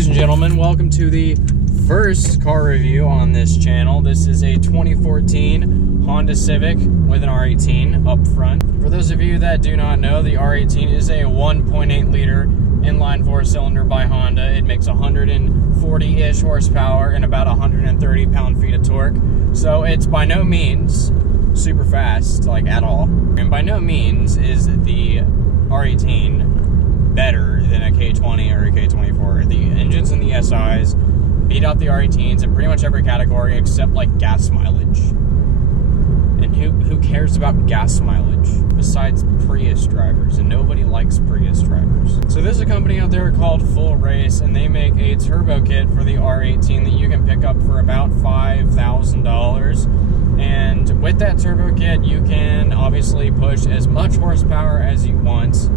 Ladies and gentlemen, welcome to the first car review on this channel. This is a 2014 Honda Civic with an R18 up front. For those of you that do not know, the R18 is a 1.8 liter inline four-cylinder by Honda. It makes 140-ish horsepower and about 130 pound-feet of torque. So it's by no means super fast, like at all. And by no means is the R18 better than a K20 or a K24. The engines and the SIs beat out the R18s in pretty much every category except like gas mileage. And who cares about gas mileage besides Prius drivers? And nobody likes Prius drivers. So there's a company out there called Full Race, and they make a turbo kit for the R18 that you can pick up for about $5,000. And with that turbo kit, you can obviously push as much horsepower as you want,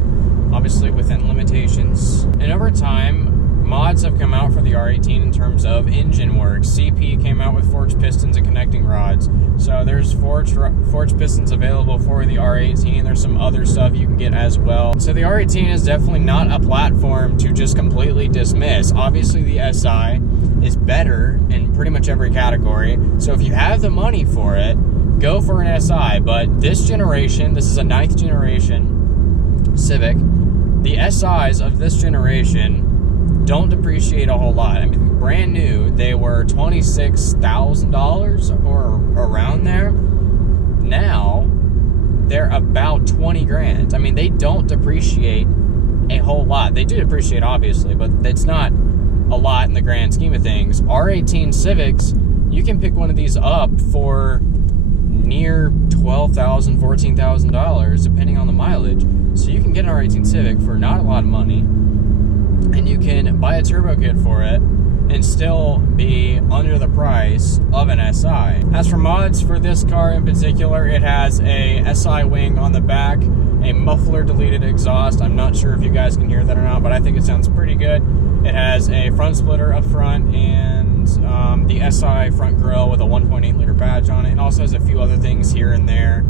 obviously within limitations. And over time, mods have come out for the R18 in terms of engine work. CP came out with forged pistons and connecting rods. So there's forged pistons available for the R18. There's some other stuff you can get as well. So the R18 is definitely not a platform to just completely dismiss. Obviously the SI is better in pretty much every category. So if you have the money for it, go for an SI. But this generation, this is a 9th generation Civic, the SIs of this generation don't depreciate a whole lot. I mean, brand new, they were $26,000 or around there. Now, they're about 20 grand. I mean, they don't depreciate a whole lot. They do depreciate, obviously, but it's not a lot in the grand scheme of things. R18 Civics, you can pick one of these up for near $12,000, $14,000, depending on the mileage. So you can get an R18 Civic for not a lot of money, and you can buy a turbo kit for it and still be under the price of an SI. As for mods for this car in particular, it has a SI wing on the back, a muffler deleted exhaust. I'm not sure if you guys can hear that or not, but I think it sounds pretty good. It has a front splitter up front and the SI front grille with a 1.8 liter badge on it. It also has a few other things here and there,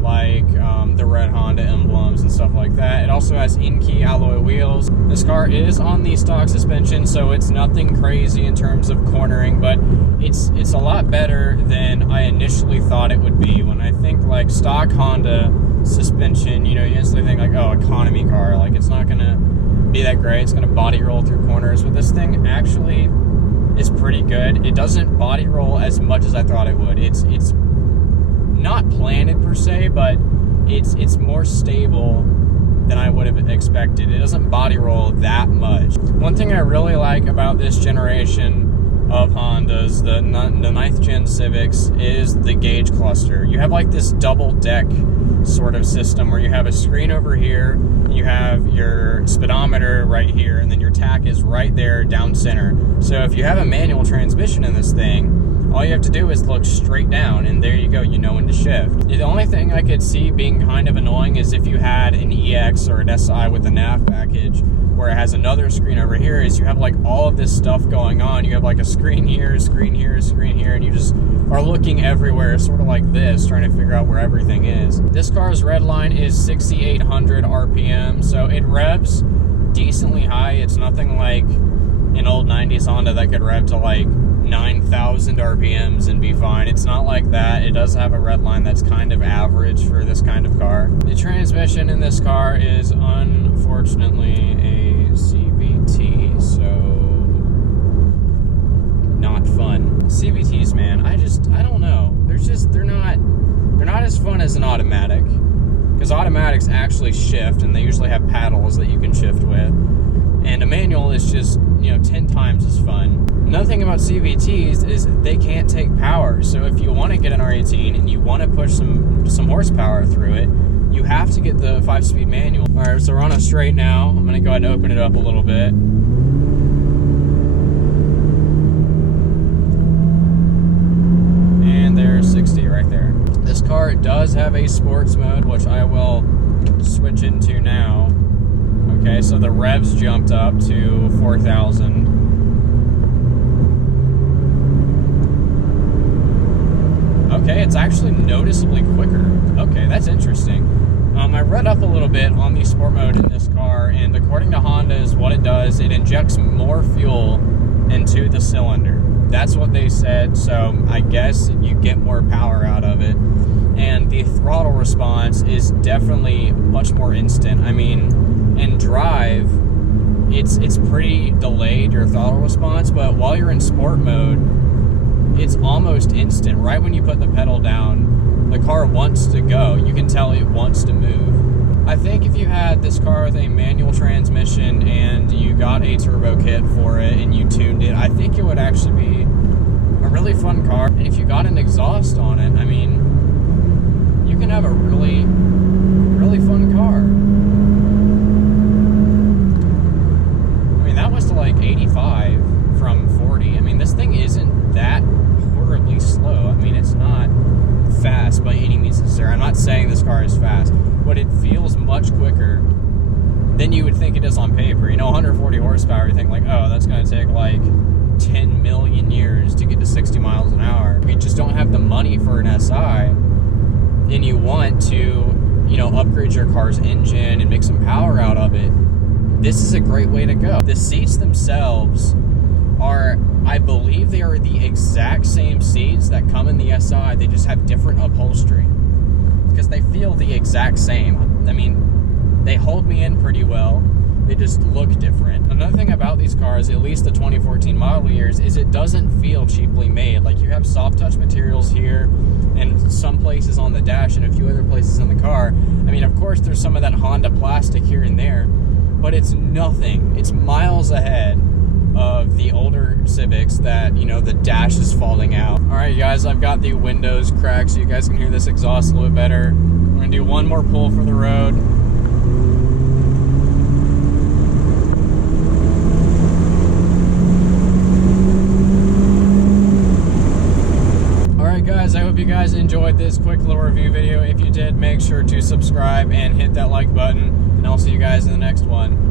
like the red Honda emblems and stuff like that. It also has in-key alloy wheels. This car is on the stock suspension, so it's nothing crazy in terms of cornering, but it's a lot better than I initially thought it would be. When I think like stock Honda suspension, you know, you instantly think like, oh, economy car, like it's not gonna be that great, it's gonna body roll through corners, but this thing actually is pretty good. It doesn't body roll as much as I thought it would. It's not planted per se, but it's more stable than I would have expected. It doesn't body roll that much. One thing I really like about this generation of Hondas, the 9th gen Civics, is the gauge cluster. You have like this double deck sort of system where you have a screen over here, you have your speedometer right here, and then your tach is right there down center. So if you have a manual transmission in this thing, all you have to do is look straight down, and there you go, you know when to shift. The only thing I could see being kind of annoying is if you had an EX or an SI with a nav package where it has another screen over here, is you have like all of this stuff going on. You have like a screen here, screen here, screen here, and you just are looking everywhere, sort of like this, trying to figure out where everything is. This car's red line is 6,800 RPM, so it revs decently high. It's nothing like an old 90s Honda that could rev to like 9,000 RPMs and be fine. It's not like that. It does have a red line that's kind of average for this kind of car. The transmission in this car is unfortunately a CVT, so not fun. CVTs, man, I don't know. They're not as fun as an automatic, because automatics actually shift, and they usually have paddles that you can shift with. And a manual is just, you know, 10 times as fun. Another thing about CVTs is they can't take power. So if you want to get an R18 and you want to push some horsepower through it, you have to get the 5-speed manual. All right, so we're on a straight now. I'm going to go ahead and open it up a little bit. And there's 60 right there. This car does have a sports mode, which I will switch into now. Okay, so the revs jumped up to 4,000. Okay, it's actually noticeably quicker. Okay, that's interesting. I read up a little bit on the sport mode in this car, and according to Honda's, what it does, it injects more fuel into the cylinder. That's what they said, so I guess you get more power out of it. And the throttle response is definitely much more instant. I mean, in drive, it's pretty delayed, your throttle response, but while you're in sport mode, it's almost instant. Right when you put the pedal down, the car wants to go. You can tell it wants to move. I think if you had this car with a manual transmission and you got a turbo kit for it and you tuned it, I think it would actually be a really fun car. And if you got an exhaust on it, I mean, you can have a really, really fun car. I mean, that was to like 85 from 40. I mean, this thing isn't that horribly slow. I mean, it's not fast by any means necessary. I'm not saying this car is fast, but it feels much quicker than you would think it is on paper. You know, 140 horsepower, you think like, oh, that's going to take like 10 million years to get to 60 miles an hour. If you just don't have the money for an SI and you want to, you know, upgrade your car's engine and make some power out of it, this is a great way to go. The seats themselves are, I believe they are the exact same seats that come in the SI. They just have different upholstery because they feel the exact same. I mean, they hold me in pretty well. They just look different. Another thing about these cars, at least the 2014 model years, is it doesn't feel cheaply made. Like, you have soft touch materials here and some places on the dash and a few other places in the car. I mean, of course, there's some of that Honda plastic here and there, but it's nothing. It's miles ahead of the older Civics that, you know, the dash is falling out. All right, guys, I've got the windows cracked so you guys can hear this exhaust a little bit better. I'm gonna do one more pull for the road. All right, guys, I hope you guys enjoyed this quick little review video. If you did, make sure to subscribe and hit that like button, and I'll see you guys in the next one.